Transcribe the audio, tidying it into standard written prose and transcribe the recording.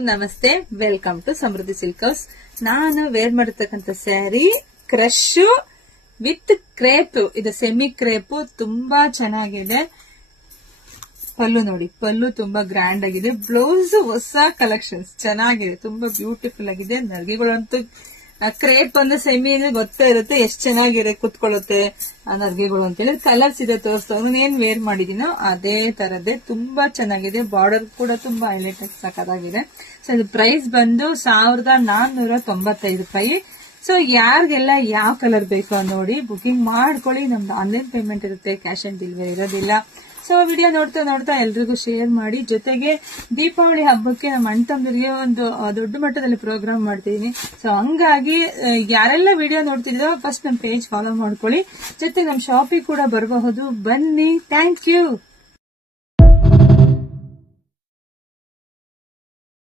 ನಮಸ್ತೆ, welcome to Samriddhi silk house. ನಾನು wear ಮಾಡಿರ್ತಕ್ಕಂಥ ಸ್ಯಾರಿ ಕ್ರಶ್ ವಿತ್ ಕ್ರೇಪ್. ಇದು ಸೆಮಿ ಕ್ರೇಪ್, ತುಂಬಾ ಚೆನ್ನಾಗಿದೆ. ಪಲ್ಲು ನೋಡಿ, ಪಲ್ಲು ತುಂಬಾ ಗ್ರ್ಯಾಂಡ್ ಆಗಿದೆ. ಬ್ಲೌಸ್ ಹೊಸ ಕಲೆಕ್ಷನ್ಸ್ ಚೆನ್ನಾಗಿದೆ, ತುಂಬಾ ಬ್ಯೂಟಿಫುಲ್ ಆಗಿದೆ. ನರ್ಗಿಗಳಂತೂ ಕ್ರೇಪ್ ಅಂದ್ರೆ ಸೆಮಿ ಅಂದ್ರೆ ಗೊತ್ತೇ ಇರುತ್ತೆ ಎಷ್ಟು ಚೆನ್ನಾಗಿದೆ, ಕುತ್ಕೊಳ್ಳುತ್ತೆ ಆ ನರ್ಗಿಗಳು ಅಂತೇಳಿ. ಕಲರ್ಸ್ ಇದೆ, ತೋರಿಸ್ತಾ ಏನ್ ವೇರ್ ಮಾಡಿದೀನೋ ಅದೇ ತರದೇ, ತುಂಬಾ ಚೆನ್ನಾಗಿದೆ. ಬಾರ್ಡರ್ ಕೂಡ ತುಂಬಾ ಹೈಲೈಟ್ ಆಗಿ ಸಾಕಾಗಿದೆ. ಸೊ ಇದು ಪ್ರೈಸ್ ಬಂದು 1495 ರೂಪಾಯಿ. ಸೊ ಯಾರಿಗೆಲ್ಲ ಯಾವ ಕಲರ್ ಬೇಕೋ ನೋಡಿ ಬುಕಿಂಗ್ ಮಾಡ್ಕೊಳ್ಳಿ. ನಮ್ದು ಆನ್ಲೈನ್ ಪೇಮೆಂಟ್ ಇರುತ್ತೆ, ಕ್ಯಾಶ್ ಆನ್ ಡೆಲಿವರಿ ಇರೋದಿಲ್ಲ. ಸೊ ವಿಡಿಯೋ ನೋಡ್ತಾ ಎಲ್ರಿಗೂ ಶೇರ್ ಮಾಡಿ. ಜೊತೆಗೆ ದೀಪಾವಳಿ ಹಬ್ಬಕ್ಕೆ ನಮ್ಮ ಅಣ್ಣ ತಮ್ಮರಿಗೆ ಒಂದು ದೊಡ್ಡ ಮಟ್ಟದಲ್ಲಿ ಪ್ರೋಗ್ರಾಮ್ ಮಾಡ್ತಿದೀನಿ. ಸೊ ಹಂಗಾಗಿ ಯಾರೆಲ್ಲ ವಿಡಿಯೋ ನೋಡ್ತಿದ್ದೀರೋ ಫಸ್ಟ್ ನಮ್ಮ ಪೇಜ್ ಫಾಲೋ ಮಾಡ್ಕೊಳ್ಳಿ. ಜೊತೆಗೆ ನಮ್ಮ ಶಾಪಿಗೆ ಕೂಡ ಬರಬಹುದು. ಬನ್ನಿ. Thank you.